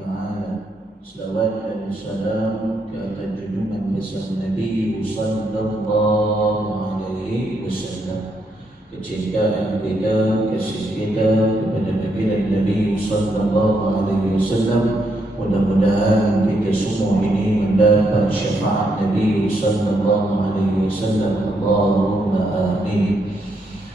Ta'ala. Selawat dan salam ke atas junjungan besar Nabi sallallahu alaihi wasallam. Kecintaan kita, kasih kita kepada Nabi dan Nabi sallallahu alaihi wasallam. Mudah-mudahan kita semua ini mendapat syafaat Nabi sallallahu alaihi wasallam. Allahumma amin.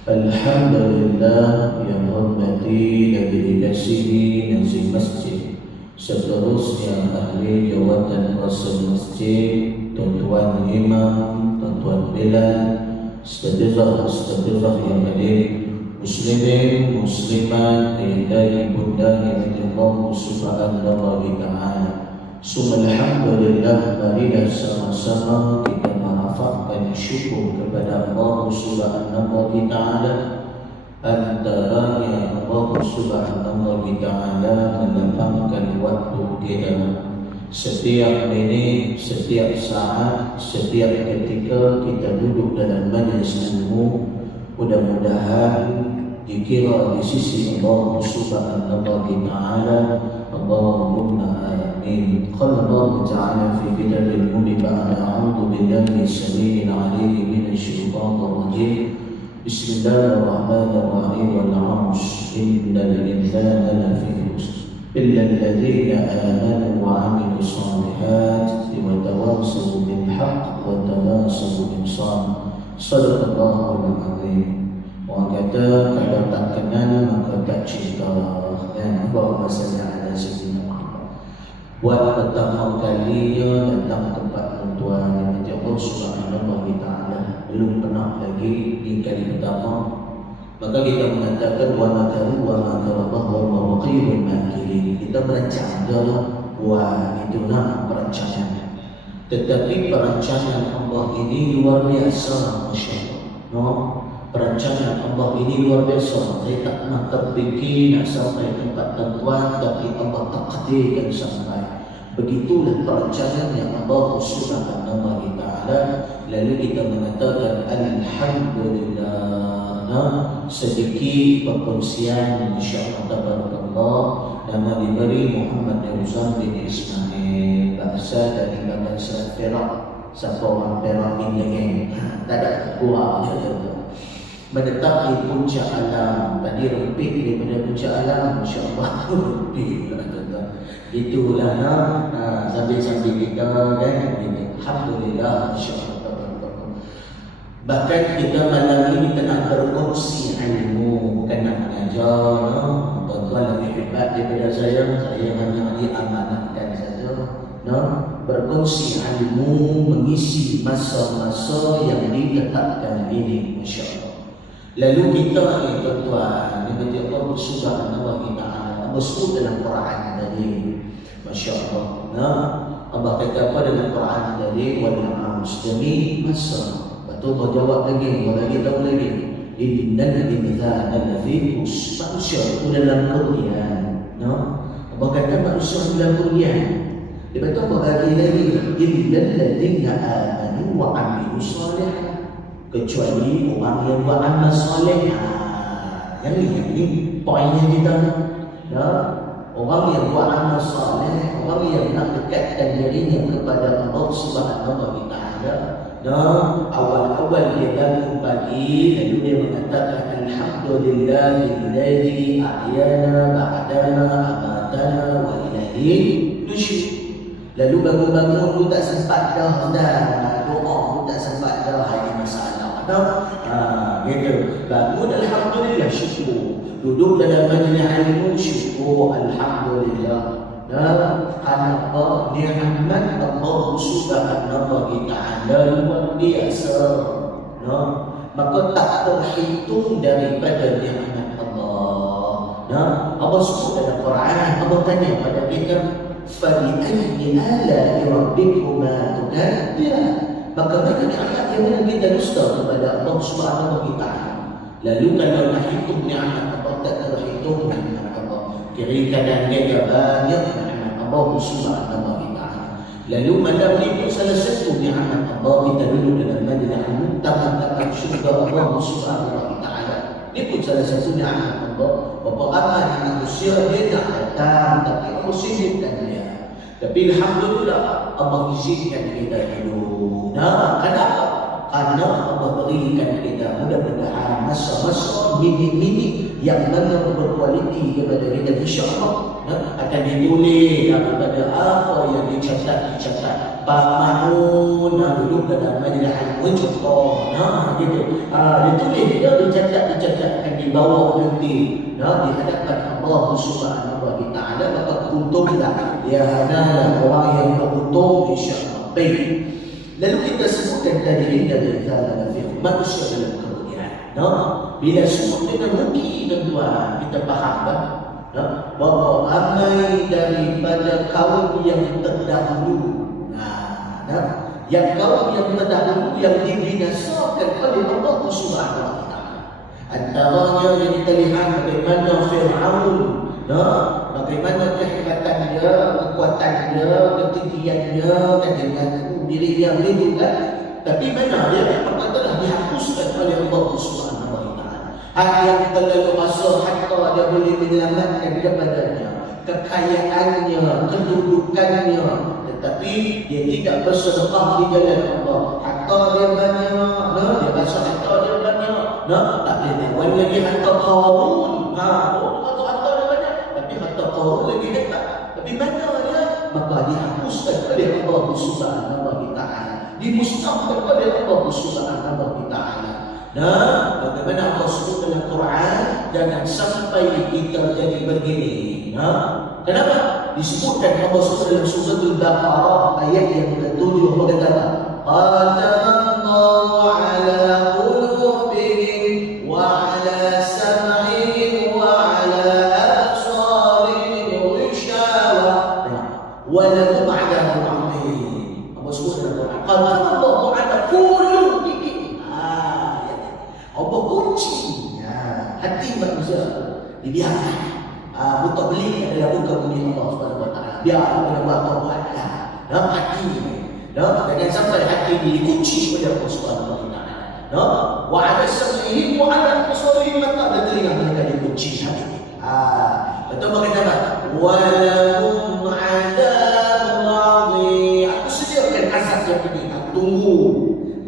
Alhamdulillah yang hormati dan dikasihi nazim masjid, seterusnya ahli jawatan rasul masjid, tuan-tuan imam, tuan-tuan bilal, Astagfirullah yang hadir, muslimin, muslimat, ayah bunda yang Allah subhanahu wa ta'ala. Alhamdulillah, marilah sama-sama kita menghafalkan syukur kepada Allah subhanahu wa ta'ala. Antaranya Allah subhanahu wa ta'ala melapangkan waktu kita. Setiap menit, setiap saat, setiap ketika kita duduk dalam majlis ilmu, mudah-mudahan dikira di sisi Allah subhanahu wa ta'ala. Allahumma amin. Qala Allah ta'ala fi kitabil mu'min ba'da a'udhu billahi as-sami'il 'alim minasy syaithanir rajim. Bismillahirrahmanirrahim. Wal 'ashr innal insana lafi khusr illa alladhina amanu wa 'amilus salihati wa tawassaw bil haqq wa tawassaw bis sabr. Shadaqallahul 'azim. Orang kata kalau tak kenal maka tak cinta. Dan bahawa masalah ada sini buat pertama kalinya datang tempat tuan yang Allah subhanahu wa ta'ala, belum pernah lagi di kali pertama, maka kita mengatakan wa makaru wa makarabah wa waqirul makirin. Kita merancang wah itu nak perancangan, tetapi perancangan Allah ini luar biasa, Masya Allah. No? Perancangan Allah ini luar biasa. Saya tak pernah terfikir nak sampai tempat tuan, tapi Allah takdirkan sampai. Begitulah perancangan yang Allah subhanahu wa ta'ala. Lalu kita mengatakan alhamdulillah. Sedikit perkongsian insya-Allah tabarakallah. Nama diberi Muhammad Rizal bin Ismail, bahasa dari bangsa Perak. Siapa orang Perak ini? Tak ada kurang saja. Menetap di puncak alam. Tadi rempit daripada puncak alam, insya-Allah rempit lah tuan-tuan. Itulah sambil-sambil kita kan. Alhamdulillah, insya-Allah. Bahkan kita malam ini kita nak berkongsi ilmu, bukan nak mengajar. Tuan-tuan lebih hebat daripada saya hanya diamanatkan saja. Berkongsi ilmu, mengisi masa-masa yang ditetapkan ini, insya-Allah. Lalu kita ni tuan-tuan, dengan Allah subhanahu wa ta'ala bersebut dalam Quran tadi, Masya Allah. Allah kata apa dalam Quran tadi? Wal 'ashr, demi masa. Betul Allah jawab lagi, lagi tahu lagi. Innal insana lafi khusr. Manusia itu dalam kerugian. Allah kata manusia dalam kerugian. Dia betul Allah lagi illal ladzina amanu wa 'amilus salihati. Kecuali orang yang buat amal soleh. Yang ini poinnya kita. Orang yang buat amal soleh, orang yang nak dekatkan dirinya kepada Allah subhanahu wa ta'ala. Awal-awal dia bangun pagi, lalu dia mengatakan alhamdulillahilladzi ahyana ba'dama amatana wa ilaihi nusyur. Lalu bangun-bangun tu tak sempat dah doa pun tak sempat dah, ini masalah. Gitu. Bangun alhamdulillah, syukur. Duduk dalam majlis ilmu, syukur alhamdulillah. Kenapa? Nikmat Allah subhanahu wa ta'ala luar biasa. Maka tak terhitung daripada nikmat Allah. Allah sebut dalam Quran, Allah tanya pada kita, فَبِأَيِّ آلَاءِ رَبِّكُمَا تُكَذِّبَانِ. Maka mereka nikmat yang mana kita dusta kepada Allah subhanahu wa ta'ala. Lalu kalau nak hitung nikmat Allah tak terhitung nikmat Allah. Kira kadang dia banyak nikmat Allah subhanahu wa ta'ala. Lalu malam ni pun salah satu nikmat Allah, kita duduk dalam majlis ilmu, tamat syurga Allah subhanahu wa ta'ala. Ini pun salah satu nikmat Allah. subhanallah. Berapa ramai manusia dia nak datang tapi Allah sibukkan dia. Tapi alhamdulillah Allah izinkan kita dulu. Nah, kenapa? Karena Allah berikan kita mudah-mudahan masa-masa minit-minit yang mana berkualiti kepada kita, insya-Allah akan ditulis daripada apa yang dicatat. Pak Ma'un duduk dalam majlis ilmu contoh, gitu. Ditulis dia dicatat akan dibawa nanti di hadapan Allah Subhanahu wa taala. Maka untunglah dia adalah orang yang beruntung, insya-Allah. Baik. Lalu kita sebutkan tadi inna lillahi fi manusia dalam kemudian. Bila sebut dengan rugi tuan-tuan, kita faham kan? Bahawa ramai daripada kaum yang terdahulu, yang kaum yang terdahulu yang dibinasakan oleh Allah Subhanahu wa taala. Antaranya yang kita lihat bagaimana Fir'aun, bagaimana kehebatannya, kekuatannya, ketinggiannya, dan dengan diri yang itu kan. Tapi mana dia telah dihapuskan oleh Allah Subhanahu wa taala. Hak yang terlalu besar hatta dia boleh menyelamatkan daripadanya, kekayaannya, kedudukannya, tetapi dia tidak bersedekah di jalan Allah. Hatta dia banyak, dia rasa hatta dia banyak, tak boleh. Walladhi hatta Qarun, hatta dia banyak, tapi hatta Qarun lagi hebat. Tapi mana dia? Maka dihapuskan oleh Allah Subhanahu wa taala, dimusnahkan oleh Allah Subhanahu wa taala. Bagaimana Allah sebut dalam Quran, jangan sampai kita jadi begini. Kenapa? Disebutkan Allah sebut dalam surah Al-Baqarah ayat yang ke-7, Allah kata, "Qatamallahu ala qulubihim wa ala sam'ihim wa ala absarihim ghishawa wa lahum 'adabun 'adzim." Allah sebut dalam Quran, "Qatamallahu ala qulubihim." Allah kunci hati manusia dibiarkan. Buka beli adalah buka beli Allah Subhanahu wa taala. Biar kita buat taubatlah dalam hati. Jangan sampai hati dikunci oleh Allah Subhanahu wa taala. Wa 'ala sam'ihim wa 'ala absarihim, mata dan telinga mereka dikunci hati. Betul berkata wa lahum 'adzabun 'adzim. Aku sediakan azab yang pedih. Aku tunggu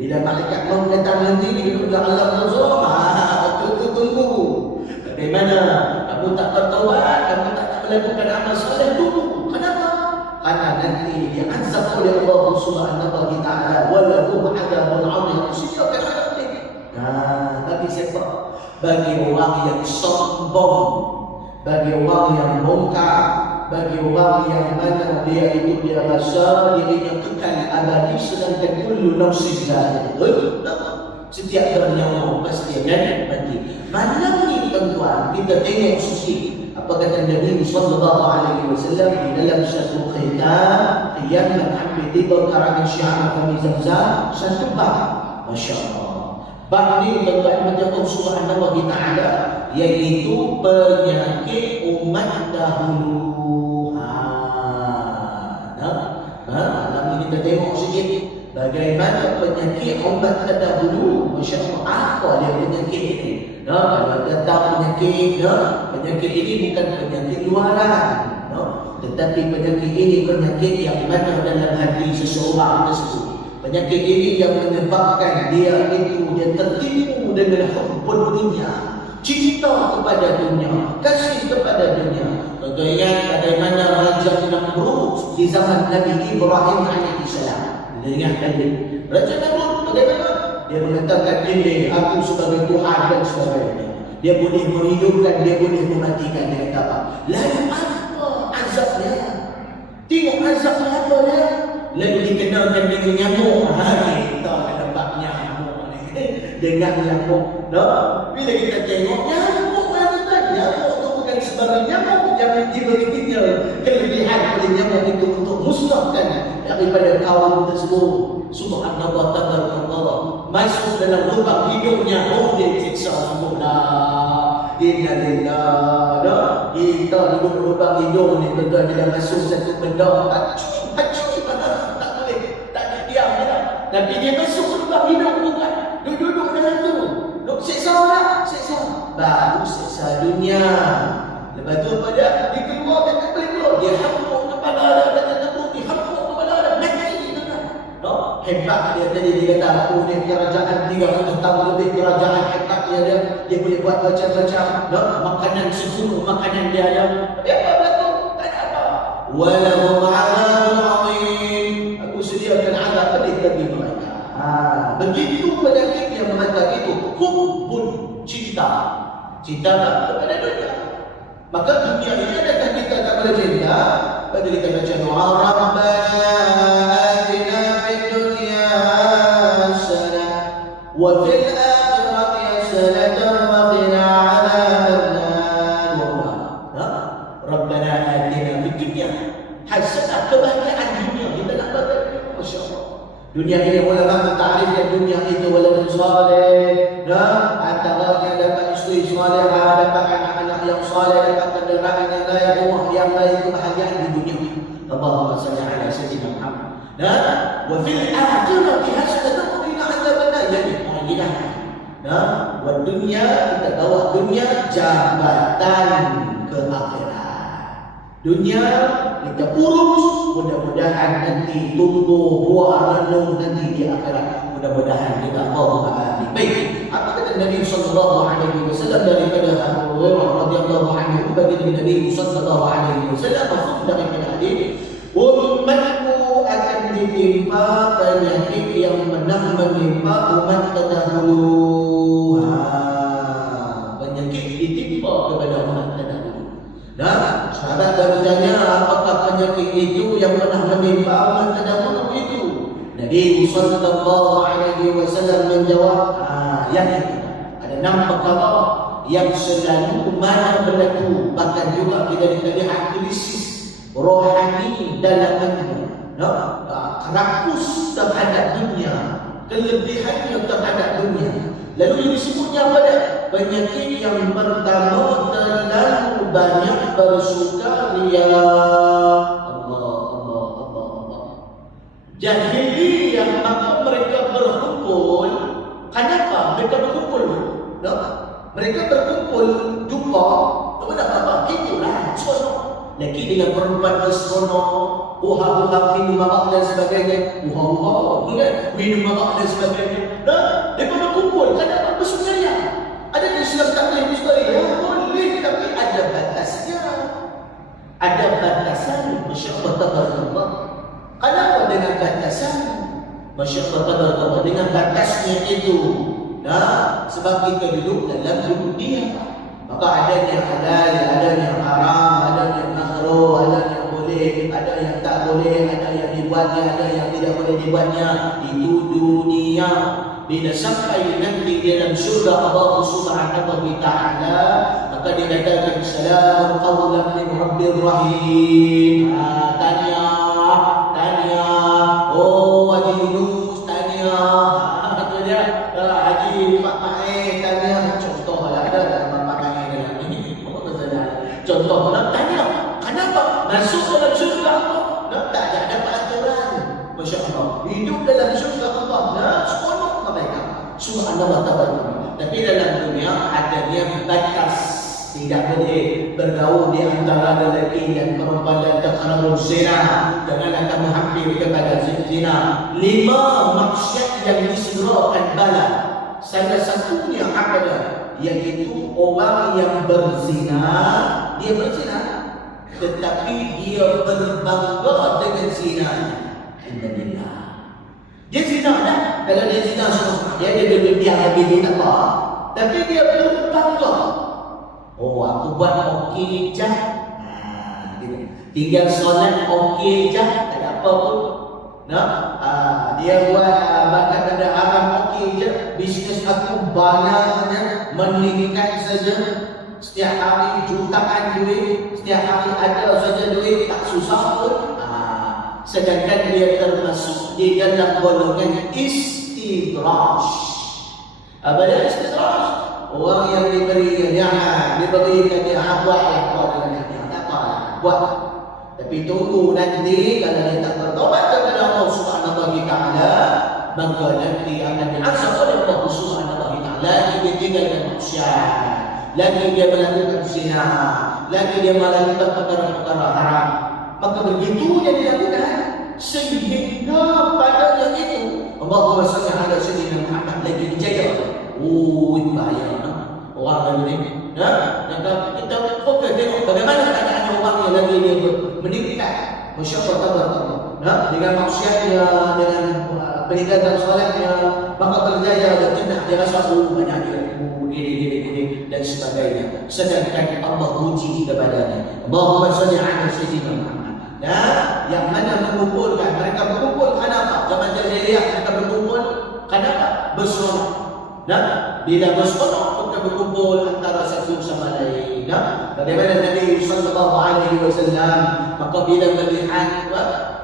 bila malaikat maut datang nanti di dalam alam barzakh. Aku tunggu. Bagaimana kamu tak bertaubat, kamu tak melakukan amal soleh, tunggu. Kenapa? Karena nanti diazab oleh Allah Subhanahu wa taala. Walahum 'adzabun 'adzim. Sediakan azab ini. Tapi siapa? Bagi orang yang sombong, bagi orang yang bongkar, bagi orang yang mana dia itu dia rasa dirinya kekal abadi, sedangkan kullu nafsin dha'iqatul maut. Setiap bernyawa pasti akan mati. Malam ni tuan-tuan, kita tengok sikit apa kata Nabi sallallahu alaihi wasallam di dalam satu khitab yang hampir tiba karangan Syekh Kami Zamzam, satu bab. Masya-Allah. Bab ni tuan-tuan macam Allah Subhanahu wa taala, iaitu penyakit umat dahulu. Malam ni kita tengok sikit bagaimana penyakit umat terdahulu. Masya Allah, apa dia penyakit ini? Kalau datang penyakit, penyakit ini bukan penyakit luaran, tetapi penyakit ini penyakit yang mana dalam hati seseorang tersebut. Penyakit ini yang menyebabkan dia itu dia tertipu dengan hubbud dunia, cinta kepada dunia, kasih kepada dunia. Tentu ingat bagaimana Raja Namrud di zaman Nabi Ibrahim alaihissalam. Ingat tadi Raja Namrud bagaimana? Dia mengatakan ini aku sebagai Tuhan dan sebagainya. Dia boleh menghidupkan, dia boleh mematikan. Dia kata apa? Lalu apa azabnya? Tengok azabnya apa dia? Lalu dikenalkan dengan nyamuk. Kita dapat nyamuk dengan nyamuk. Bila kita tengok nyamuk itu bukan sebarang nyamuk yang diberi kita kelebihan oleh nyamuk itu untuk musnahkan daripada kaum tersebut. Subhanallah, tabarakallah, masuk dalam lubang hidungnya, dia siksa semula. Innalillah. Kita duduk lubang hidung ni, tuan-tuan, dia masuk satu benda, tak boleh, tak ada diam dia. Tapi dia masuk lubang hidung bukan, duduk dalam tu. Siksa tak? Siksa. Baru siksa Pasal dunia. Lepas tu apa dia? Dia keluar, dia tak boleh keluar. Dia hambuk kepala dia, dia tembuk, dia hambuk kepala dia, mati tuan-tuan. No? Hebat dia tadi, dia kata aku ni kerajaan 300 tahun lebih, kerajaan hebatnya dia boleh buat macam-macam. No? Makanan segunung, makanan dia ada. Tapi apa berlaku? Tak ada apa. Walahum azabun azim. Aku sediakan azab pedih bagi mereka. Begitu penyakit yang mereka itu hubbun, cinta. Cinta kepada dunia. Maka dunia ini adakah kita tak boleh cinta? Pada kita baca doa Rabbana atina fid dunya hasanah wa fil akhirati hasanah wa qina adzabannar. Rabbana atina fid dunya hasanah, kebahagiaan dunia kita nak dapat. Masya-Allah. Dunia ini ulama mentarifkan dunia itu waladun saleh. Antara yang dapat isteri salihah, dapat anak-anak yang saleh, dapat kenderaan yang layak, rumah yang layak, kebahagiaan di dunia. Allahumma salli ala sayyidina Muhammad. Wa fil akhirati hasanah wa qina adzabannar. Jadi panggilan. Wa dunia, kita bawa dunia jabatan ke akhirat. Dunia kita urus, mudah-mudahan nanti tumbuh buah renung nanti di akhirat. Mudah-mudahan kita Allahumma amin. Baik, apa kata Nabi sallallahu alaihi wasallam daripada Abu Hurairah radhiyallahu anhu bagi Nabi sallallahu alaihi wasallam maksud daripada hadis, umatku akan ditimpa penyakit yang pernah menimpa umat terdahulu. Penyakit ditimpa kepada umat terdahulu. Dan sahabat bertanya, apakah penyakit itu yang pernah menimpa umat terdahulu itu? Nabi sallallahu alaihi wasallam menjawab, yang itu ada 6 perkara yang selalu mana berlaku, bahkan juga kita lihat krisis rohani dalam dunia, rakus terhadap dunia, kelebihannya terhadap dunia. Lalu disebutnya apa dia? Penyakit yang pertama, terlalu banyak bersukaria. Jahiliyah, maka mereka berkumpul. Kenapa mereka berkumpul? No? Mereka berkumpul jumpa. Kepada apa? Itulah seronok. Lagi dengan perempuan berseronok, uha-uha minum marak dan sebagainya. Uha-uha, minum marak dan sebagainya. Nah, mereka berkumpul. Kenapa bersukaria? Adakah Islam tak boleh bersukaria? Boleh, tapi ada batasnya. Ada batasan. Masya Allah, tabarakallah. Kenapa dengan batasan? Masya Allah, tabarakallah, dengan batasnya itu. Nah, sebab kita hidup dalam dunia, maka ada yang halal, ada yang haram, ada yang makruh, ada yang boleh, ada yang tak boleh, ada yang dibuatnya, ada yang tidak boleh dibuatnya. Itu dunia. Bila sampai nanti dalam surga Allah Subhanahu wa taala, maka dikatakan salamun qawlan min rabbir rahim. Tanya, oh Haji Yunus tanya, kata dia, Haji Pak Mae tanya, contohlah ada dalam Pak Mae dalam ini. Contohlah tanya, kenapa masuk dalam surga Allah? Tak ada dapat aturan. Masya Allah, hidup dalam surga Allah. Seronok mereka. Subhanallah ta'ala. Tapi dalam dunia adanya batas. Tidak boleh bergaul di antara lelaki dan perempuan dan takarabun zina. Janganlah kamu hampir kepada zina. 5 maksiat yang disegerakan bala. Salah satunya apa dia? Yaitu orang yang berzina. Dia berzina, tetapi dia berbangga dengan zinanya. Alhamdulillah. Dia zina dah. Kalau dia zina semua, dia biar habis dia tak apa. Tapi dia berbangga. Oh, aku buat okey je. Tinggal solat okey je, tak ada apa pun. Dia buat makan benda haram okey je. Bisnes aku banyaknya, meningkat saja. Setiap hari jutaan duit, setiap hari ada saja duit, tak susah pun. Sedangkan dia termasuk di dalam golongan istidraj. Apa dia istidraj? Orang yang diberi ni'mat, diberikan ni'mat, buatlah kau dengan ni'mat, tak buat. Tapi tunggu nanti kalau dia tak bertobat kepada Allah Subhanahu wa taala, maka nanti akan diazab oleh Allah Subhanahu wa taala, ditinggal dengan maksiat. lagi dia melakukan zina, lagi dia melakukan perkara-perkara haram. Maka begitu dia dilakukan sehingga padanya itu Allahumma salli ala sayyidina Muhammad lagi dijaga. Bahaya orang ini. Kita fokus tengok bagaimana keadaan orang yang lagi dia meningkat masyarakat dengan maksiatnya, dengan peningkatan solatnya, maka berjaya dan tenang dia rasa banyak dia dan sebagainya. Sedangkan Allah uji kepadanya. Allahumma salli ala sayyidina Muhammad. Yang mana mengumpulkan mereka berkumpul kenapa? Zaman jahiliyah mereka berkumpul kenapa? Bersolat. Bila bersolat mereka berkumpul antara satu sama lain. Bagaimana Nabi sallallahu alaihi wasallam maka bila melihat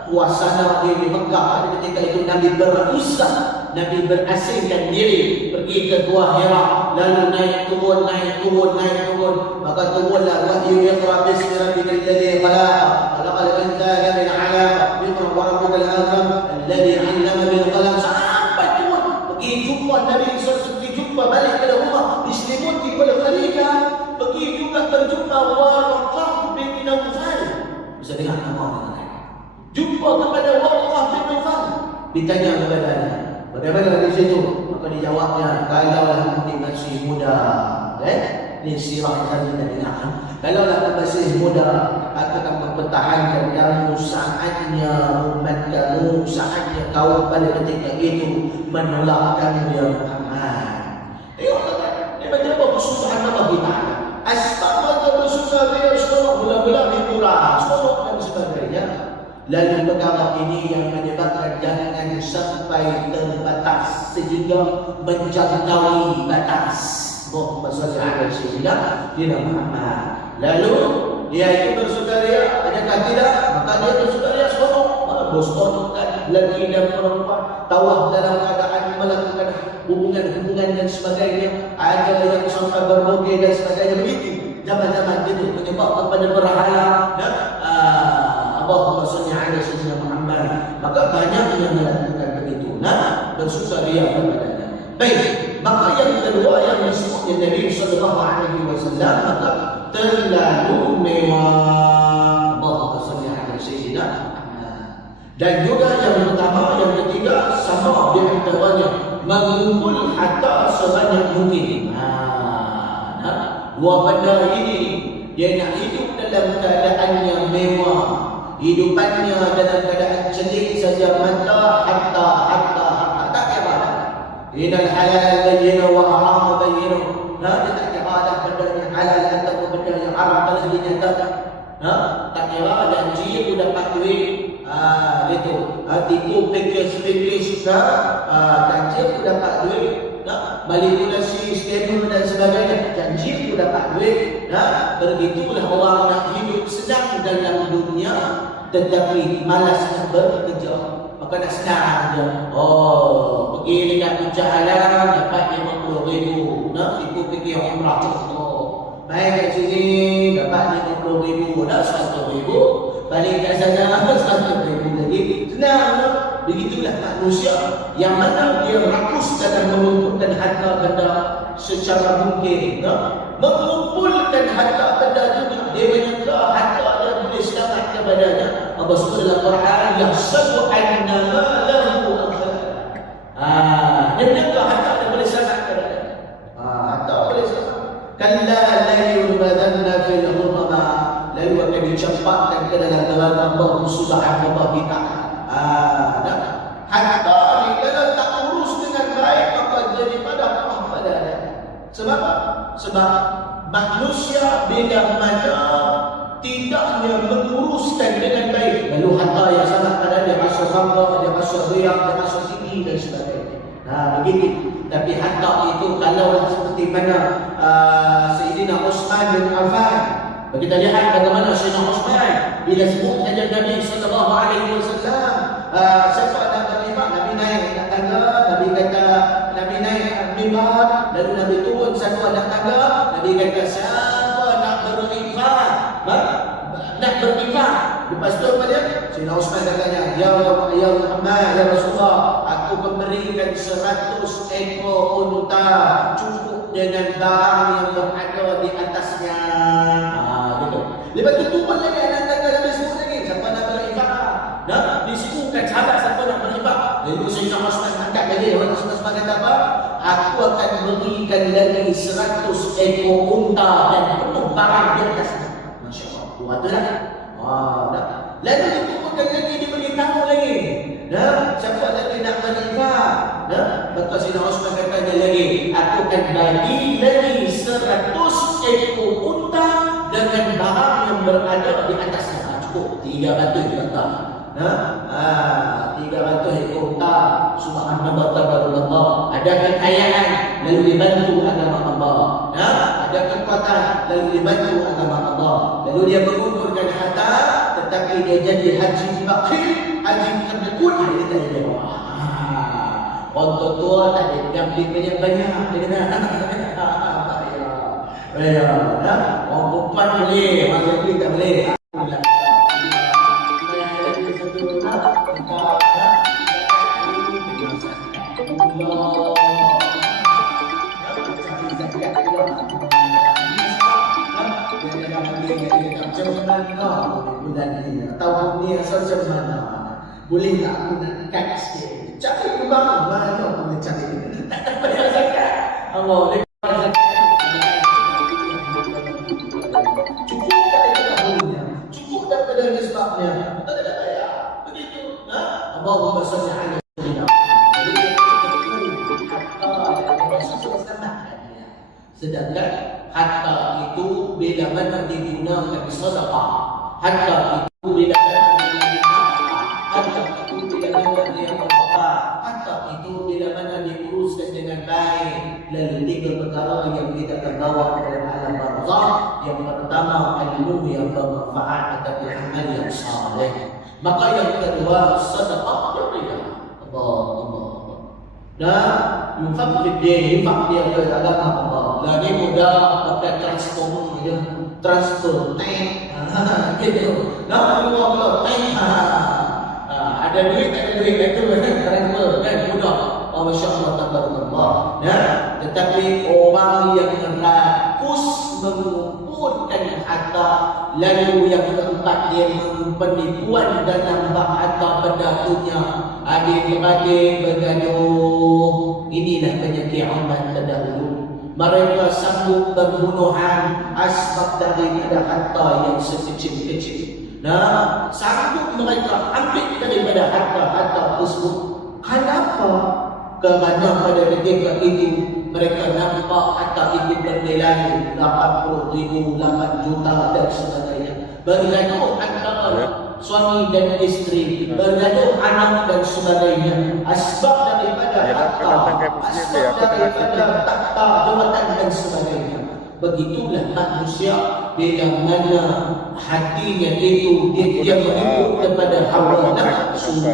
suasana di Mekah ketika itu Nabi berislah, Nabi berasingkan diri pergi ke Gua Hira, lalu naik turun. Maka turunlah wahyu Iqra bismi rabbikal ladzi khalaq khalaqal insana min 'alaq iqra wa rabbukal akram alladzi 'allama bil qalam. Sampai turun pergi jumpa Nabi sallallahu alaihi jumpa balik ke rumah diselimuti oleh khalifah, pergi juga berjumpa Waraqah bin Nawfal. Bisa dengar nama dia. Jumpa kepada Waraqah bin Nawfal, ditanya kepadanya bagaimana di situ, maka dijawabnya kalaulah kamu masih muda, ini sirah yang kita dengar. Kalaulah kamu masih muda, aku akan mempertahankan kamu saatnya umat kamu, saatnya kaum pada ketika itu menolak kamu ya Muhammad. Tengok tak? Dia baca apa kesusahan Allah kita. Astaghfirullah bersusah dia seronok mula-mula murah, seronok dan sebagainya. Lalu perkara ini yang menyebabkan jangan sampai terbatas sehingga menjangkaui batas. Allahumma salli ala sayyidina Muhammad. Lalu dia itu bersukaria, adakah tidak? Maka dia bersukaria seronok. Berseronokkan lelaki dan perempuan, tawaf dalam keadaan melakukan hubungan dan sebagainya. Ada yang sampai berbogey dan sebagainya. Begitu zaman-zaman itu menyebabkan kepada berhala. Allahumma salli ala sayyidina Muhammad. Maka banyak yang melakukan begitu. Bersukaria kepadanya. Baik, maka yang kedua yang disebut Nabi sallallahu alaihi wasallam maka terlalu mewah. Allahumma salli ala sayyidina Muhammad. Dan juga yang pertama, yang ketiga sama di antaranya mengumpul harta sebanyak mungkin. Dua benda ini dia nak hidup dalam keadaan yang mewah, hidupannya dalam keadaan celik saja, mata harta tak kira dah. Inal halal bayyin wa haram bayyin. Dia tak kira dah benda yang halal atau benda yang haram telah dinyatakan. Tak kira janji aku dapat duit, gitu. Tipu pikir suka, janji aku dapat duit. Manipulasi, scammer dan sebagainya, janji aku dapat duit. Begitulah orang nak hidup sedang dalam dunia tetapi malas nak bekerja. Maka nak senang saja. Pergi dekat puncak alam dapat 50,000. Tipu fikir umrah contoh. Main kat sini dapat 50,000, dah 100,000. Balik kat sana 100,000 lagi. Senang. Begitulah manusia yang mana dia rakus dalam mengumpulkan harta benda secara mungkin. Mengumpulkan harta benda dunia, dia menyangka harta dia boleh selamat kepadanya. Allah sebut dalam Quran, yahsabu anna malahu akhlaq. Dia menyangka harta dia boleh selamat kepadanya. Harta boleh selamat. Kalla la yulbadanna fil hutama, lalu akan dicampakkan ke dalam neraka Allah subhanahu wa ta'ala. Harta ni kalau tak urus dengan baik maka jadi padahlah padanya. Sebab manusia bila mana tidaknya menguruskan dengan baik, lalu harta yang sangat pada dia rasa bangga, dia rasa riak, dia rasa tinggi dan sebagainya. Begitu. Tapi harta itu kalau seperti mana Sayyidina Utsman bin Affan, kita lihat bagaimana Sayyidina Utsman bila sebut saja Nabi sallallahu alaihi wasallam, siapa nak berinfak, Nabi naik ke tangga, Nabi kata Nabi naik mimbar, lalu Nabi turun satu anak tangga, Nabi kata siapa nak berinfak? Nak berinfak. Lepas tu apa dia? Sayyidina Utsman katanya, ya Muhammad, ya Rasulullah, aku memberikan 100 ekor unta, cukup dengan barang yang berada di atasnya. Gitu. Lepas tu turun lagi anak tangga Nabi sebut lagi siapa nak berinfak. Disebutkan sahabat siapa nak berinfak. Jadi Sayyidina Osman angkat lagi. Sayyidina Osman kata apa? Aku akan berikan lagi 100 ekor unta dan penuh barang di atasnya. Masya Allah. Kuatlah. Lalu diturunkan lagi, diberitahu lagi. Siapa lagi nak berinfak? Maka Sayyidina Osman kata lagi, aku akan bagi lagi 100 ekor unta dengan barang yang berada di atasnya. Cukup 300 kata. 300 ekor unta. Subhanallah tabarakallah. Ada kekayaan lalu dibantu agama Allah. Ada kekuatan lalu dibantu agama Allah. Lalu dia mengumpulkan harta, tetapi dia jadi haji bakil, haji terdekut. Dia tak ada bawah. Orang tua tak ada gambling banyak-banyak. Dia kena orang perempuan boleh, orang lelaki tak boleh. Macam mana bulan ni? Tahun ni asal macam mana? Boleh tak aku nak cut sikit? Cari ke bang, mana aku boleh cari? Tak payah zakat. Allah, dia payah zakat. Cukup daripada dahulunya. Cukup daripada nisbahnya. Tak ada payah. Begitu. Allahumma salli ala Sayyidina. Sedangkan harta itu bila mana digunakan sedekah, harta itu bila mana digunakan, harta itu bila mana dia berapa, harta itu bila mana diuruskan dengan baik. Lalu 3 perkara yang kita terbawa ke dalam alam barzakh. Yang pertama, ilmu yang bermanfaat ataupun amal yang saleh. Maka yang kedua, sedekah jariyah. Allah. Dan infak fid-din, infak dia ke agama Allah. Lagi mudah pakai transformer je, transfer tank. Gitu. Kalau tank ada duit tak ada duit itu transfer kan mudah. Masya-Allah tabarakallah. Tetapi orang yang rakus mengumpulkan harta, lalu yang keempat dia penipuan dalam harta benda-benda, adik-beradik bergaduh. Inilah penyakit umat terdahulu. Mereka sanggup berbunuhan asbab daripada harta yang sekecil-kecil. Sanggup mereka ambil daripada harta-harta tersebut. Kenapa? Kerana pada ketika itu mereka nampak harta itu bernilai 80,000, 8 juta dan sebagainya. Bergaduh antara suami dan isteri, bergaduh anak dan sebagainya. Asbab daripada harta, asbab daripada takhta, jabatan dan sebagainya. Begitulah manusia bila mana hatinya itu dia mengikut kepada hawa nafsu.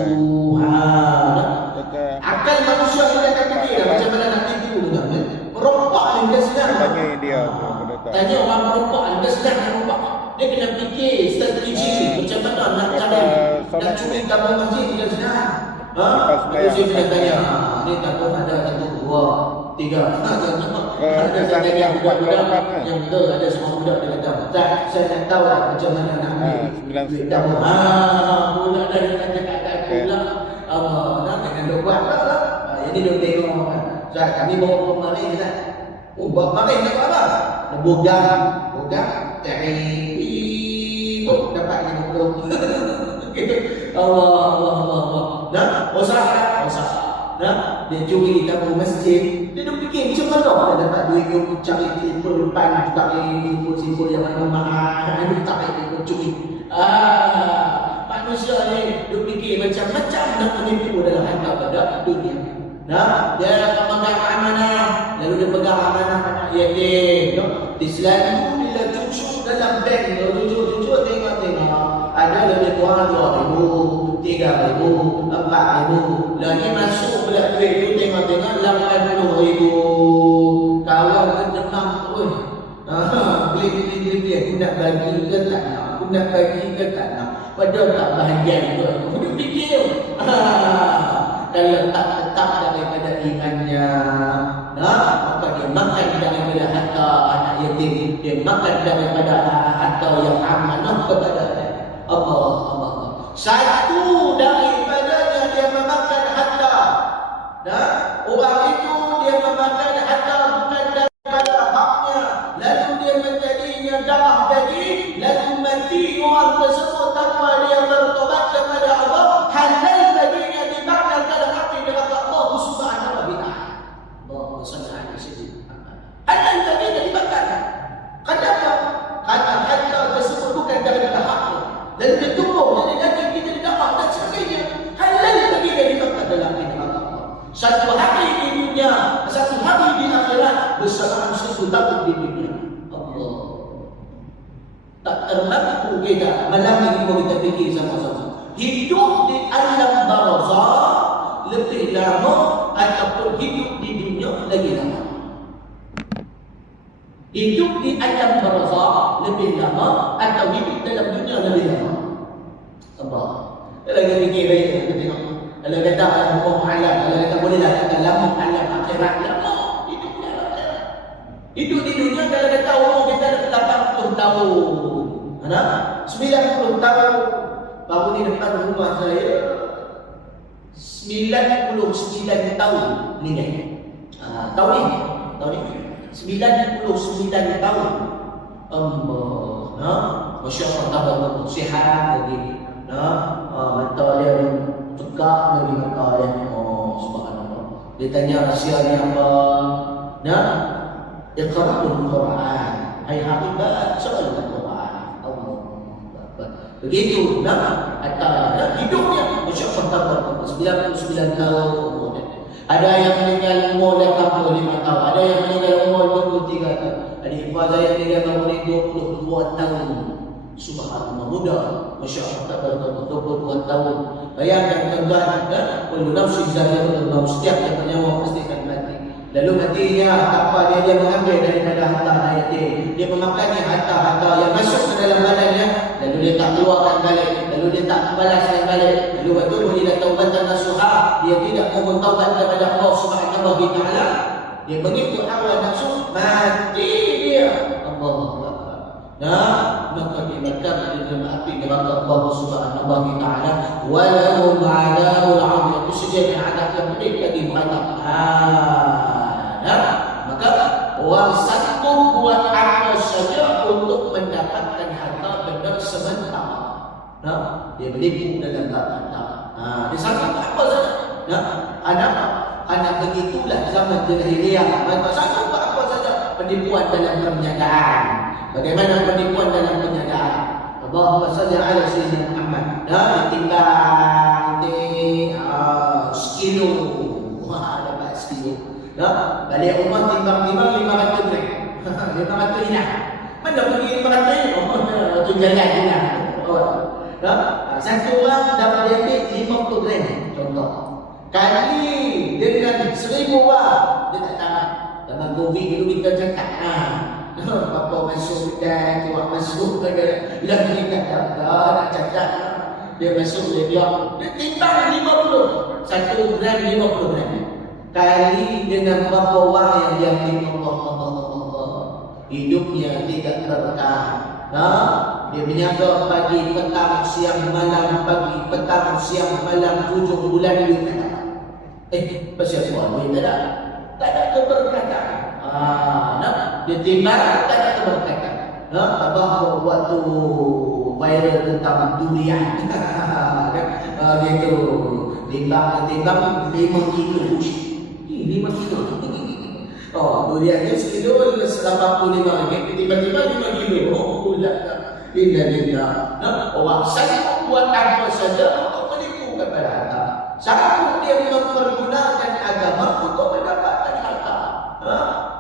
Akal manusia kita akan fikir macam mana nak tipu dengan merompak ni dia sedang. Tanya orang merompak dia sedang merompak. Dia kena fikir strategi macam mana nak curi tabung masjid dia sedang. Itu saya kena tanya. Ni tabung ada 1, 2, 3. Ada saya yang budak-budak yang betul ada semua budak dia kata. Tak, saya nak tahu macam mana nak ambil duit tabung. Budak dah cakap pula. Nak kena buat apa? Jadi dia tengok kan. Ustaz, kami bawa pemain je tak? Bawa pemain tak apa? Budak cari dapat 50. Gitu. Allah. Usaha. Dia curi tabung masjid. Dia fikir macam mana dia dapat duit dia cari telefon depan, cari simpul-simpul yang mana mahal, dia tak dia curi. Manusia ni dia fikir macam-macam nak menipu dalam harta pada dunia. Dia akan pegang amanah, lalu dia pegang amanah anak yatim. Selalu bila cucu dalam bank, cucu tengok ada lebih kurang 2,000, 3,000, 4,000. Lagi masuk pula duit tu tengok 80,000. Kawan terdemam terus. Beli. Aku nak bagi ke tak nak? Aku nak bagi ke tak nak? Padahal tak bahagian tu. Aku fikir. Kalau tak tetap daripada imannya, maka dia makan dari daripada harta anak yatim, dia makan daripada harta yang amanah kepada Allah. Satu daripadanya dia memakan harta, dan orang itu dia memakan harta bukan daripada haknya, lalu dia menjadinya darah daging, lalu mati orang tersebut tanpa dia bertobat kepada Allah, halal baginya dimakan dalam api neraka Allah Subhanahu wa taala. Allah Subhanahu wa taala. Halal baginya dimakan. Kenapa? Karena harta tersebut bukan daripada haknya, dan bertumbuk jadi daging, jadi darah dan sebagainya. Halal baginya dimakan dalam api neraka Allah. Satu hari di dunia, satu hari di akhirat, bersama 1000 tahun di dunia. Allah. Tak termampu kita. Malam ini kita fikir sama-sama. Hidup di alam barzakh lebih lama ataupun hidup di dunia lagi lama? Hidup di alam barzakh lebih lama atau hidup dalam dunia lebih lama? Allah. Kalau kita fikir baik, kita tengok. Kalau kata Allah alam, kalau kata bolehlah kata lama alam akhirat, lama hidupnya akhirat. Hidup di dunia kalau kata umur kita 80 tahun. Ada 90 tahun. Baru ni depan rumah saya 99 tahun meninggal. Tahun ni 99 tahun. Allah. Masya Allah, tambah sihat lagi. Mata dia tegak lagi mata dia. Subhanallah. Dia tanya rahsianya apa? Iqra'ul Quran. Hai habibat, soal Quran. Begitu, hatta hidupnya Masya Allah tambah 99 tahun. Ada yang meninggal umur 85 tahun, ada yang meninggal umur 23 tahun. Adik ipar saya meninggal umur 22 tahun. Subhanallah, muda. Masya Allah tambah 22 tahun. Bayangkan tuan-tuan, kullu nafsin dha'iqatul maut, setiap yang bernyawa pasti akan mati. Lalu matinya apa dia mengambil daripada harta anak yatim. Dia memakannya harta-harta yang masuk ke dalam badannya, lalu dia tak keluarkan balik, lalu dia tak balaskan balik. Lalu waktu ila taubatan nasuha, dia tidak mohon taubat kepada Allah Subhanahu wa taala. Dia mengikut hawa nafsu, mati dia. Allah. Maka dimakan di dalam api neraka Allah Subhanahu wa taala. Walahum adabul 'adzim, disediakan adab yang pedih bagi mereka. Maka orang sanggup buat apa saja untuk mendapatkan harta benda sementara. Dia menipu dalam harta. Dia sanggup apa saja. Anak begitulah zaman jahiliyah. Maka sanggup apa saja. Penipuan dalam perniagaan. Bagaimana penipuan dalam perniagaan? Allahumma salli ala sayyidina Muhammad. Ditimbang sekilo. Dapat sekilo. Balik rumah timbang-timbang 500 gram. 500 inah. Mana pergi 500 inah? Itu jalan inah. Satu orang dapat diambil 50 gram. Contoh. Kali dengan 1000 orang, dia tak tahu. Dalam COVID dulu kita cakap. Apa masuk dan tuak masuk ke dah meningkat nak cakap. Dia masuk dia timbang 50. 1 gram 50 gram. Kali dengan berapa orang yang diambil Allah, hidupnya tidak berkah. Dia menjaga pagi, petang, siang, malam, pagi, petang, siang, malam, 7 bulan dia tak ada. Pasal tuan dia tak ada. Tak ada keberkatan. Dia timbang, tak ada keberkatan. Abah waktu viral tentang durian. Dia tu timbang 5 kilo. 5 kilo. Durian ni sekilo 85 ringgit, tiba-tiba 5 kilo. Orang sanggup buat apa saja untuk menipu kepada harta. Sanggup dia mempergunakan agama untuk mendapatkan harta.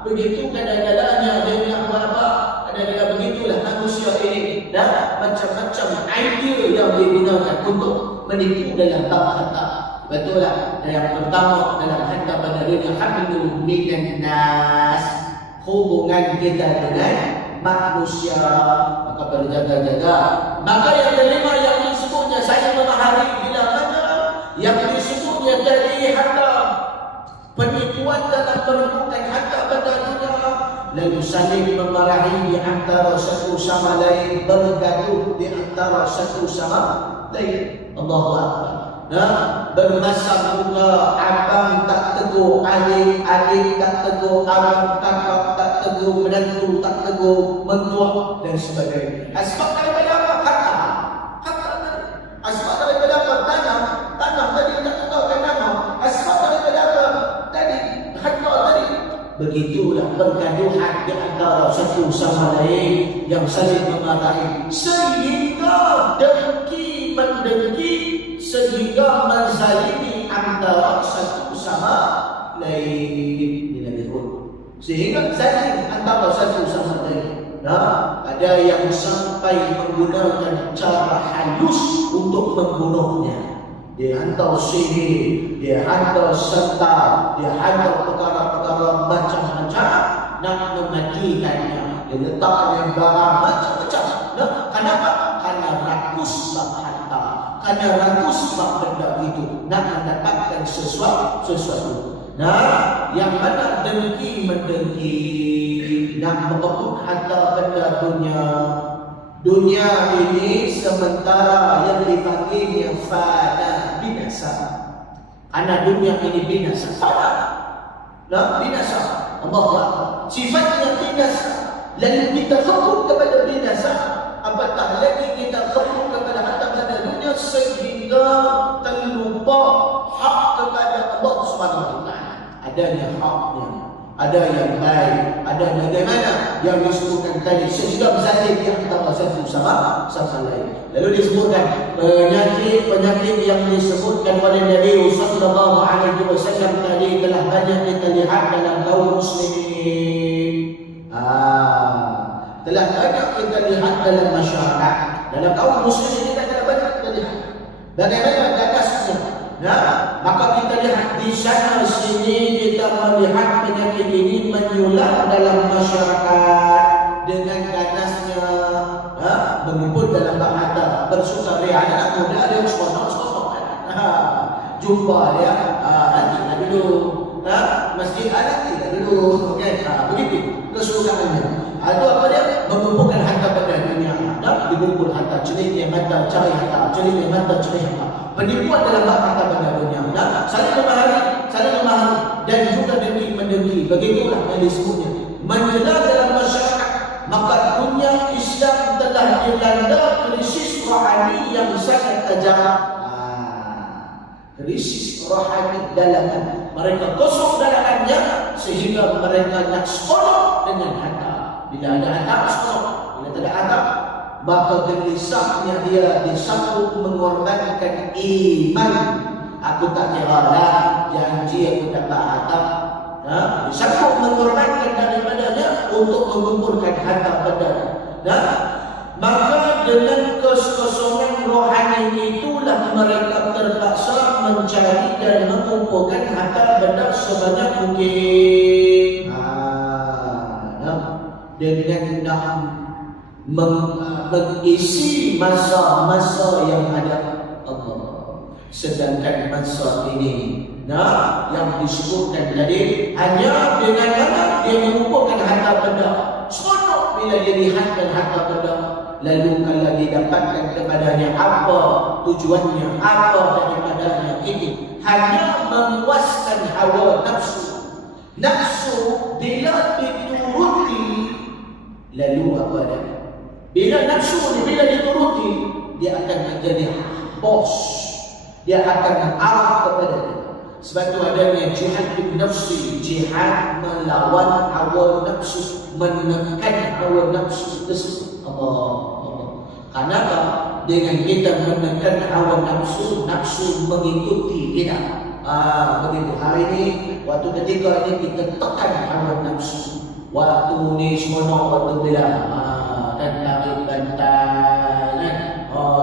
Begitu kadang-kadangnya dia nak buat apa? Kadang-kadang begitulah manusia ini. Macam-macam idea yang digunakan untuk menipu dalam bab harta. Betul lah. Yang pertama dalam harta pada dunia, hablum minan nas, hubungan kita dengan manusia. Maka berjaga-jaga. Maka yang kelima yang disebutnya, saya memahami bila mana yang disebutnya dari harta, penipuan dalam menemukan harta pada dunia, lalu saling memarahi di antara satu sama lain, bergaduh di antara satu sama lain. Allahu Akbar. Bermasam muka, abang tak tegur adik, adik tak tegur abang, kakak tak tegur menantu, tak tegur mentua dan sebagainya. Asbab daripada apa? Harta. Harta tadi. Asbab daripada apa? Tanah. Tanah tadi tak tegarkan nama. Asbab daripada apa? Tadi harta tadi. Begitulah pergaduhan di antara satu sama lain yang saling memarahi sehingga dengki mendengki, sehingga menzalimi antara satu sama lain. Sehingga zalim antara satu sama lain. Ada yang sampai menggunakan cara halus untuk membunuhnya. Dia hantar sihir, dia hantar serta, dia hantar perkara-perkara macam-macam nak mematikannya. Dia letaknya barang macam-macam. Kenapa? Karena rakus bab harta, karena rakus bab benda itu, nak mendapatkan sesuatu. Yang mana dengki mendengki, nak merebut harta benda dunia ini, sementara yang dipanggilnya fana, binasa. Karena dunia ini binasa, fana, binasa. Allah sifatnya binasa. Lalu kita kebut kepada binasa, apatah lagi kita kebut kepada harta benda dunia sehingga terlupa hak kepada Allah Subhanahu Wa Taala. Adanya haknya, ada yang baik, ada bagaimana yang disebutkan tadi, sehingga berzalim di antara satu sama lain. Lalu disebutkan penyakit yang disebutkan oleh Nabi sallallahu alaihi wasallam tadi telah banyak kita lihat dalam kaum muslimin. Telah banyak kita lihat dalam masyarakat, dalam kaum muslimin kita telah banyak kita lihat bagaimana ganasnya. Maka kita lihat di sana sini, kita melihat penyakit ini menyulam dalam masyarakat dengan ganasnya, mengumpul dalam bahasa bersukaria. Anak muda ada yang seronok, jumpa dia nanti dulu, masjid anak tidak dulu, begitu kesukaannya. Itu apa dia? Mengumpulkan harta pada dunia. Dikumpul harta, cerita mata, cari harta, cerita mata, cari harta. Penipuan dalam harta pada dunia. Saling memahami dan juga dengki mendengki. Begitulah yang disebutnya menjelar dalam masyarakat. Maka dunia Islam telah dilanda krisis rohani yang sangat tajam. Krisis rohani dalaman. Mereka kosong dalamannya sehingga mereka nak sekolah dengan harta. Bila ada harta, sekolah. Bila tak ada harta, maka gelisahnya dia disambut mengorbankan iman. Aku tak kira lah janji aku dapat harta. Disambut mengorbankan daripadanya untuk mengumpulkan harta padanya. Maka dengan kekosongan rohani itulah mereka terpaksa mencari dan mengumpulkan harta benda sebanyak mungkin. Dengan mengisi masa-masa yang ada Allah. Sedangkan masa ini yang disebutkan tadi hanya dengan mana dia mengumpulkan harta benda. Seronok bila dia lihatkan harta benda. Lalu kalau didapatkan kepadanya apa tujuannya, apa daripadanya ini? Hanya memuaskan hawa nafsu. Nafsu bila dituruti, lalu apa dia? Bila nafsu ni bila dituruti, dia akan menjadi bos. Dia akan arah kepada dia. Sebab itu adanya jihad bin nafsi, jihad melawan hawa nafsu, menekan hawa nafsu tersebut. Kenapa? Dengan kita menekan hawa nafsu, nafsu mengikuti kita. Begitu. Hari ini, waktu ketika ini kita tekan hawa nafsu. Waktu ni seronok, waktu bila dan tarik bantal,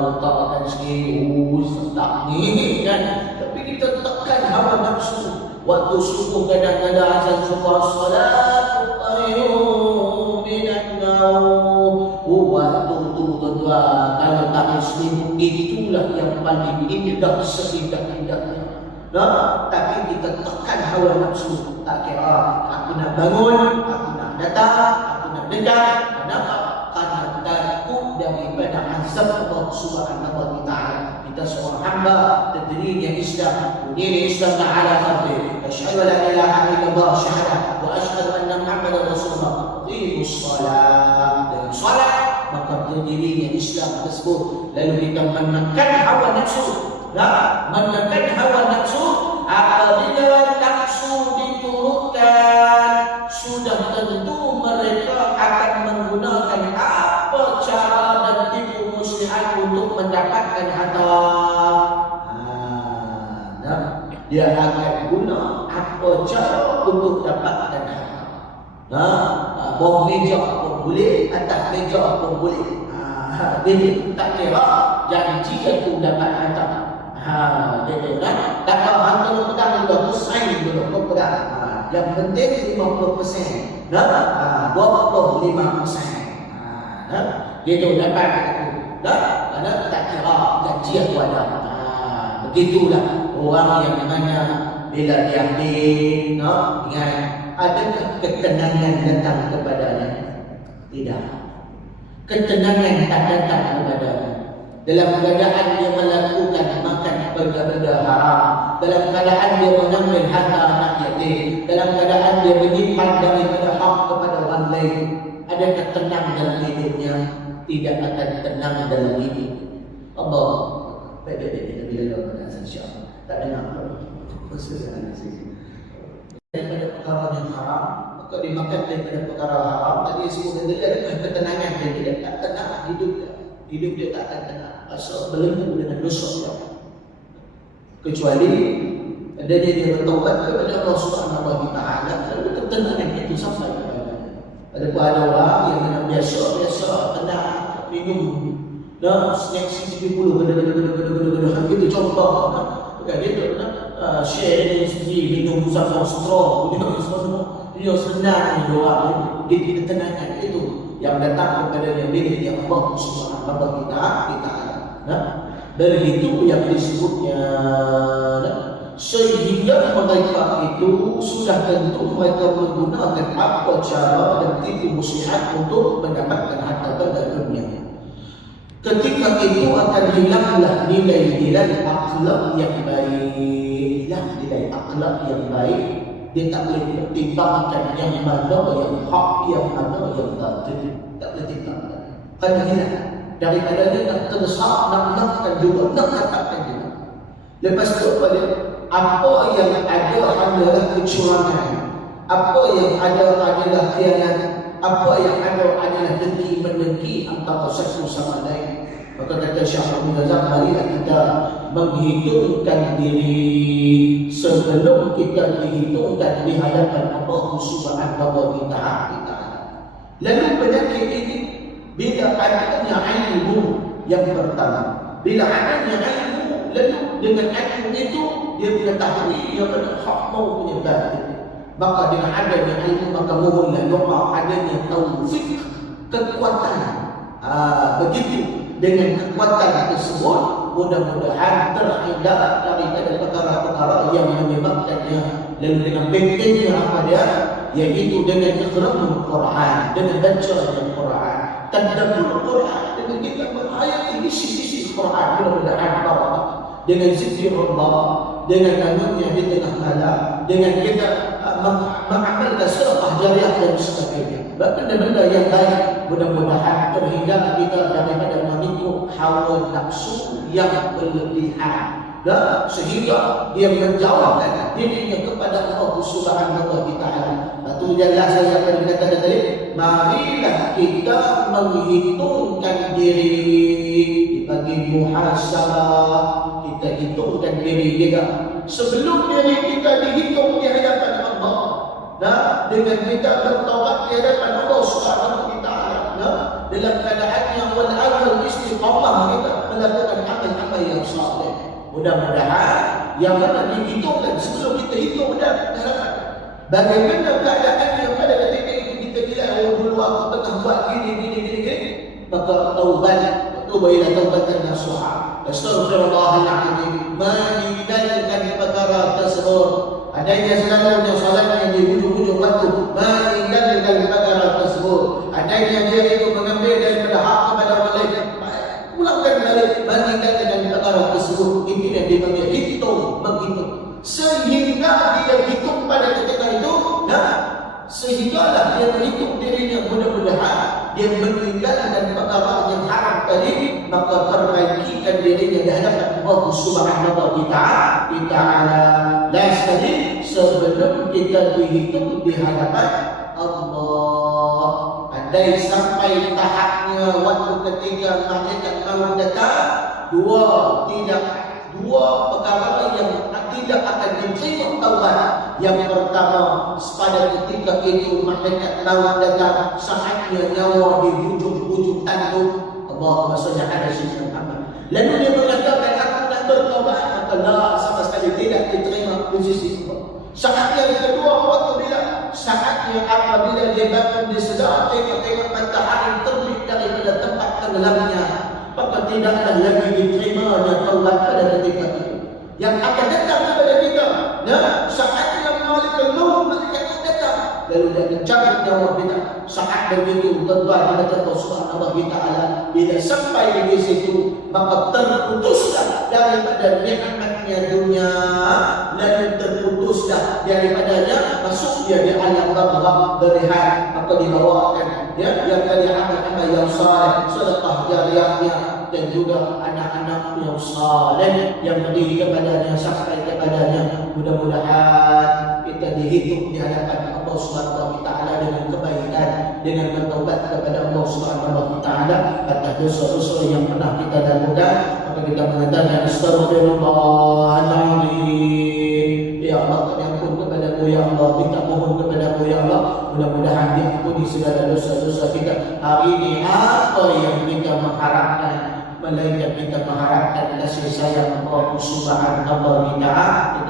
letakkan sikit, tak ni kan. Tapi kita tekan hawa nafsu. Waktu subuh kadang-kadang azan subuh salat tayyum minan naum. Waktu tu tuan-tuan, kalau tak muslim, itulah yang paling indah seindah-indahnya. Tapi kita tekan hawa nafsu. Tak kira aku nak bangun, aku nak datang, aku nak dekat. Kenapa? Karena takut daripada azab Allah Subhanahu wa taala. Kita seorang hamba terdirinya Islam, berdiri Islam ala khalqi. Asyhadu la ilaha illallah syahadah wa asyhadu anna Muhammadar Rasulullah. Qimus shalah. Dengan salat maka terdirinya Islam tersebut. Lalu kita menekan hawa nafsu. Menekan hawa nafsu. Apabila nafsu diturutkan, sudah tentu mereka akan menggunakan apa cara dan tipu muslihat untuk mendapatkan harta. Dia akan guna apa cara untuk dapatkan harta. Bawah meja pun boleh, atas meja pun boleh. Dia tak kira janji aku dapat harta. Dia tak tahu harta lu pedang juga, tu sign dulu kau pedang. Yang penting 50%. 25%. Gitu dapat aku. Kerana tak kira janji aku ada. Begitulah orang yang mana bila dia ambil, ingat, adakah ketenangan datang kepadanya? Tidak. Ketenangan tak datang kepadanya. Dalam keadaan dia melakukan makan benda-benda haram, dalam keadaan dia mengambil harta anak yatim, dalam keadaan dia menyimpan daripada hak kepada orang lain, adakah tenang dalam hidupnya? Tidak akan tenang dalam hidup. Allah pada dia bila Allah insya-Allah tak dengar daripada perkara yang haram, maka dimakan daripada perkara haram. Tadi sebut tadi ada ketenangan dan dia tak tenang hidup dia tak akan tenang, asal belenggu dengan dosa dia. Kecuali adanya dia bertaubat kepada Allah Subhanahu wa taala, lalu ketenangan itu sampai kepadanya. Ada orang yang memang biasa tenang minum snack CCP puluh gede-gede itu contoh. Bukan gitu share ini sendiri minum sama straw dia senang ni doang dia ketenangan itu yang datang kepada yang milik yang Allah Subhanahu wa taala. Dari itu yang disebutnya sehingga mereka itu sudah tentu mereka menggunakan apa cara dan tipu muslihat untuk mendapatkan harta benda dunia. Ketika itu akan hilanglah nilai-nilai akhlak yang baik. Nilai akhlak yang baik, dia tak boleh pertimbangkan yang mana yang hak, yang mana yang batil. Tak boleh timbangkan. Kerana hilang. Daripada dia nak terdesak, nak juga, nak dapatkan juga. Lepas itu apa yang ada adalah kecurangan. Apa yang ada adalah khianat. Apa yang ada adalah dengki-mendengki antara satu sama lain. Maka kata Syekh Abdul Razak, marilah kita menghitungkan diri sebelum kita dihitungkan di hadapan Allah Subhanahu wa taala. Lalu penyakit ini bila adanya ilmu yang pertama, bila adanya ilmu, lalu dengan ilmu itu dia mengetahui yang mana hak mau punya batil. Maka dengan adanya ilmu maka mohonlah doa adanya taufik, kekuatan. Begitu dengan kekuatan tersebut mudah-mudahan terhindar daripada perkara-perkara yang menyebabkannya. Lalu dengan bentengnya apa dia? Yaitu dengan iqra'ul Quran, dengan baca Al-Quran, tadabbur Quran, dengan kita menghayati isi-isi Quran, mudah-mudahan dengan zikir Allah, dengan namanya di tengah malam, dengan kita mengamalkan sedekah jariah dan sebagainya. Benda-benda yang baik, mudah-mudahan terhindar kita daripada mengikut hawa nafsu yang berlebihan. Sehingga dia menjawabkan dirinya kepada Allah Subhanahu wa taala. Itu jelas saya akan kata tadi, marilah kita menghitungkan diri bagi muhasabah. Kita hitungkan diri kita sebelum diri kita dihitung di hadapan Allah. Dengan kita bertaubat di hadapan Allah Subhanahu wa taala, dalam keadaan yang wal istiqamah kita melakukan amal-amal yang saleh. Mudah-mudahan yang mana dihitungkan sebelum kita hitung dan bagaimana keadaan yang pada ketika itu kita bilang dulu aku tengah buat gini, maka taubat, ila taubatan nasuha, astaghfirullahaladzim, meninggalkan perkara tersebut. Adanya selalunya salat yang di hujung-hujung waktu, meninggalkan perkara akhirnya dia itu mengambil daripada hak kepada orang lain, pulangkan balik, bandingkan dengan perkara tersebut. Ini yang dipanggil hitung menghitung, sehingga dia hitung pada ketika itu, sehinggalah dia berhitung dirinya, mudah-mudahan dia meninggalkan perkara yang haram tadi, maka perbaikikan dirinya di hadapan Allah Subhanahu wa Ta'ala. Dan sekali sebelum kita dihitung di hadapan Allah, andai sampai tahapnya waktu ketika malaikat maut datang, dua perkara yang tidak akan diterima taubat. Yang pertama, pada ketika itu malaikat maut datang, saatnya nyawa di hujung-hujung tanduk. Allahumma shalli ala sayyidina Muhammad. Lalu dia mengatakan, aku nak bertaubat, maka la, sama sekali tidak diterima di sisi Allah. Saat yang kedua, waktu bila saatnya apabila dia bangun, dia sedar tengok matahari terbit daripada tempat tenggelamnya, maka tidaklah lagi diterimanya taubat pada ketika itu. Yang akan datang kepada kita, saatnya malaikat maut datang, lalu dia mencabut nyawa kita. Saat begitu, tuan-tuan, kita tahu subhanallah ta'ala, bila sampai di situ, maka terputuslah daripada nikmatnya dunia, lalu terputuslah daripadanya masuk dia di alam barzakh berehat, maka dibawakan yang dari amal-amal yang saleh, sedekah jariyahnya, dan juga anak-anak yang saleh yang berdiri kepadanya sampai kepadanya. Mudah-mudahan kita dihitung di hadapan Allah Subhanahu wa Ta'ala dengan kebaikan, dengan bertaubat kepada Allah Subhanahu wa Ta'ala atas dosa-dosa yang pernah kita lakukan. Maka kita mengatakan astaghfirullahaladzim, ya Allah, kami ampun kepadamu ya Allah, minta mohon kepadamu ya Allah, mudah-mudahan diampuni segala dosa-dosa kita. Hari ini apa yang kita mengharapkan, melainkan kita mengharapkan kasih sayang Allah Subhanahu wa Ta'ala.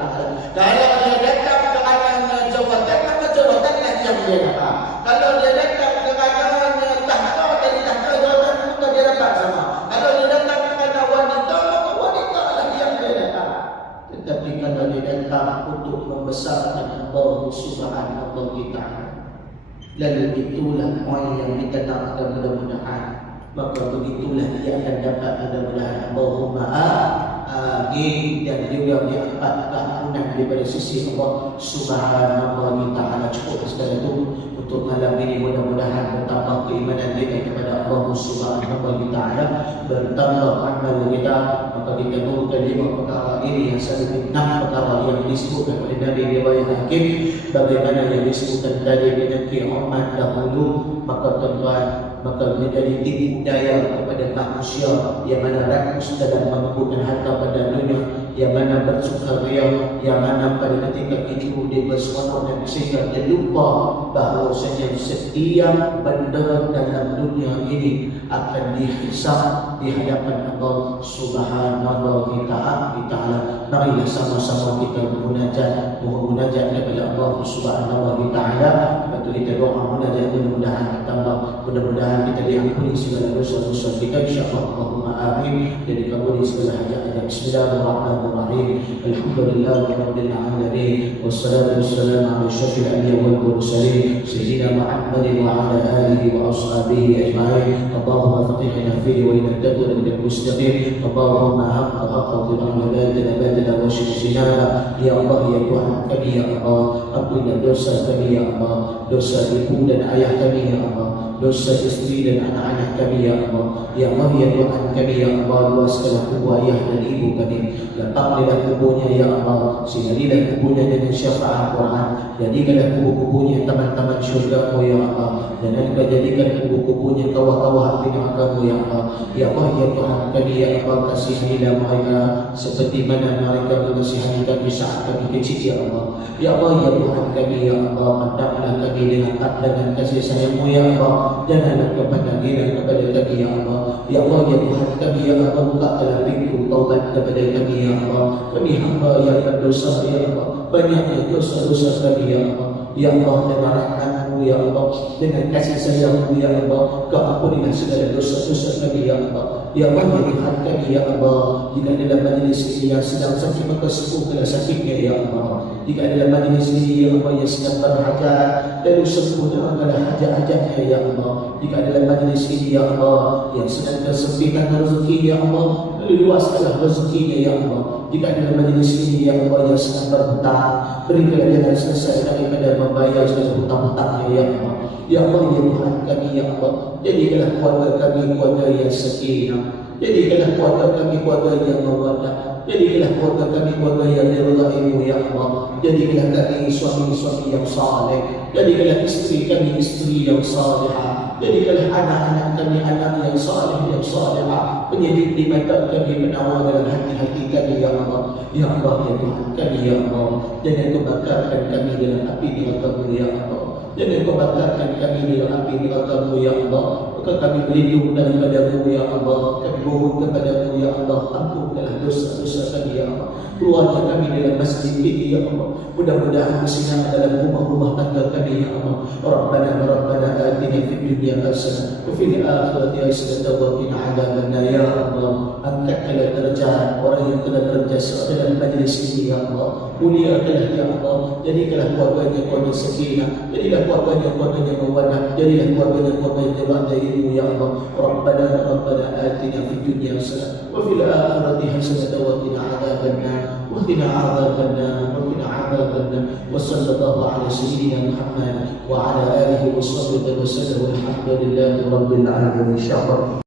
Kalau dia datang kerananya jawatan, maka jawatanlah yang dia dapat. Kalau dia datang kerananya tahta, dari tahta jawatan, maka dia dapat sama. Kalau dia datang kerana wanita, maka wanita lah yang dia dapat. Tetapi kalau dia datang untuk membesarkan Allah Subhanahu wa Ta'ala, lalu itulah poin yang kita nakkan mudah-mudahan, maka begitulah dia akan dapat mudah-mudahan. Allahumma amin. Dan juga diangkat keampunan daripada sisi Allah Subhanahu wa Ta'ala. Cukup sekali itu untuk malam ini, mudah-mudahan bertambah keimanan kita kepada Allah Subhanahu wa Ta'ala, bertambah amal kita. Maka kita nurkan 5 perkara ini, yang satu 6 perkara yang disebutkan oleh Nabi riwayat Hakim, bagaimana yang disebutkan tadi dengan kiamat dahulu. Maka tuan-tuan, maka menjadi tipu daya kepada manusia yang mana rakus dalam mengumpulkan harta pada dunia, yang mana bersukaria, yang mana pada ketika itu dia berseronok, dan sehingga dia lupa bahawasanya setiap benda dalam dunia ini akan dihisab di hadapan Allah Subhanahu wa Ta'ala. Marilah sama-sama kita bermunajat kepada Allah Subhanahu wa Ta'ala. Betul kita doa munajat, mudah-mudahan bertambah, mudah-mudahan kita diampuni segala dosa-dosa kita, insyaallah. Allahumma amin. Jadi kabuli segala hajat. Bismillahirrahmanirrahim. Alhamdulillahirabbil alamin. Wassalatu wassalamu ala asyrafil anbiya'i wal mursalin sayyidina Muhammadin wa ala alihi wa ashabihi ajma'in. Allahumma faqihna fihi wa inna taqul bil mustaqim. Allahumma haqqa haqqi al-ibadati abadana wa shirkina. Ya Allah, ya Tuhan kami, ya Allah, ampunilah dosa kami, ya Allah, dosa ibu dan ayah kami, ya Allah, dosa istri dan anak-anak kami, ya Allah. Ya Allah, ya Tuhan kami, ya Allah, luaskanlah kubur ayah dan ibu kami, lapanglah kuburnya, ya Allah, sinarilah kuburnya dengan syafaat Quran, jadikanlah kubur-kuburnya taman-taman syurga-Mu, ya Allah, dan Engkau jadikan kubur-kuburnya kawah-kawah api neraka-Mu, ya Allah. Ya Allah, ya Tuhan kami, ya Allah, kasihilah mereka seperti mana mereka mengasihi kami saat kami kecil, ya Allah. Ya Allah, ya Tuhan kami, ya Allah, pandanglah kami dengan kasih sayang-Mu, ya Allah. Janganlah Kau pandang hina kepada kami, ya Allah. Ya Allah, ya Tuhan kami, ya Allah, bukalah pintu taubat kepada kami, ya Allah. Kami hamba yang berdosa, ya Allah, banyaknya dosa-dosa kami, ya Allah. Ya Allah, dengan rahmat-Mu, kepadamu ya Allah. Dengan kasih sayangmu ya Allah, Kau ampunilah segala dosa-dosa kami ya Allah. Ya Allah, ya Tuhan kami ya Allah, jika dalam majlis ini yang sedang sakit maka sembuhkanlah sakitnya ya Allah. Jika dalam majlis ini ya Allah yang sedang berhajat, lalu sembuhkanlah hajat-hajatnya ya Allah. Jika dalam majlis ini ya Allah yang sedang kesempitan rezeki ya Allah, lalu luaskanlah rezekinya ya Allah. Jika dalam majlis ini ya Allah yang sedang berhutang, berikanlah jalan selesai daripada membayar segala hutang-hutangnya ya Allah. Ya Allah, ya Tuhan kami ya Allah, jadikanlah keluarga kami keluarga yang sakinah, jadikanlah keluarga kami keluarga yang mawaddah, jadikanlah keluarga kami keluarga yang diridaimu ya Allah. Jadikanlah kami suami-suami yang saleh, jadikanlah istri kami istri yang salihah, jadikanlah anak-anak kami anak yang saleh yang salihah, penyidik di mata kami, penawar dalam hati-hati kami ya Allah. Ya Allah, ya Tuhan kami ya Allah, jangan Kau bakarkan kami dalam api neraka-Mu ya Allah. Jangan Kau bakarkan kami dalam api neraka-Mu ya Allah. Maka kami berlindung daripada-Mu ya Allah. Kami mohon kepada-Mu ya Allah, ampunkanlah dosa-dosa kami ya Allah. Keluarga kami dalam masjid ini ya Allah, mudah-mudahan bersinar dalam rumah-rumah tangga kami ya Allah. Rabbana atina fid dunya hasanah wa fil akhirati hasanah wa qina adzabannar ya Allah. Angkatlah derajat orang yang telah berjasa dalam majlis ini ya Allah. Muliakanlah ya Allah, jadikanlah keluarganya keluarga sakinah, jadilah keluarganya keluarganya mawaddah, jadilah keluarganya keluarganya diridaimu ya Allah. Rabbana atina fid dunya hasanah wa fil akhirati hasanah wa qina adzabannar وقنا عذاب النار وقنا عذاب النار وصلى الله على سيدنا محمد وعلى آله وصحبه وسلم والحمد لله رب العالمين. إن شاء الله.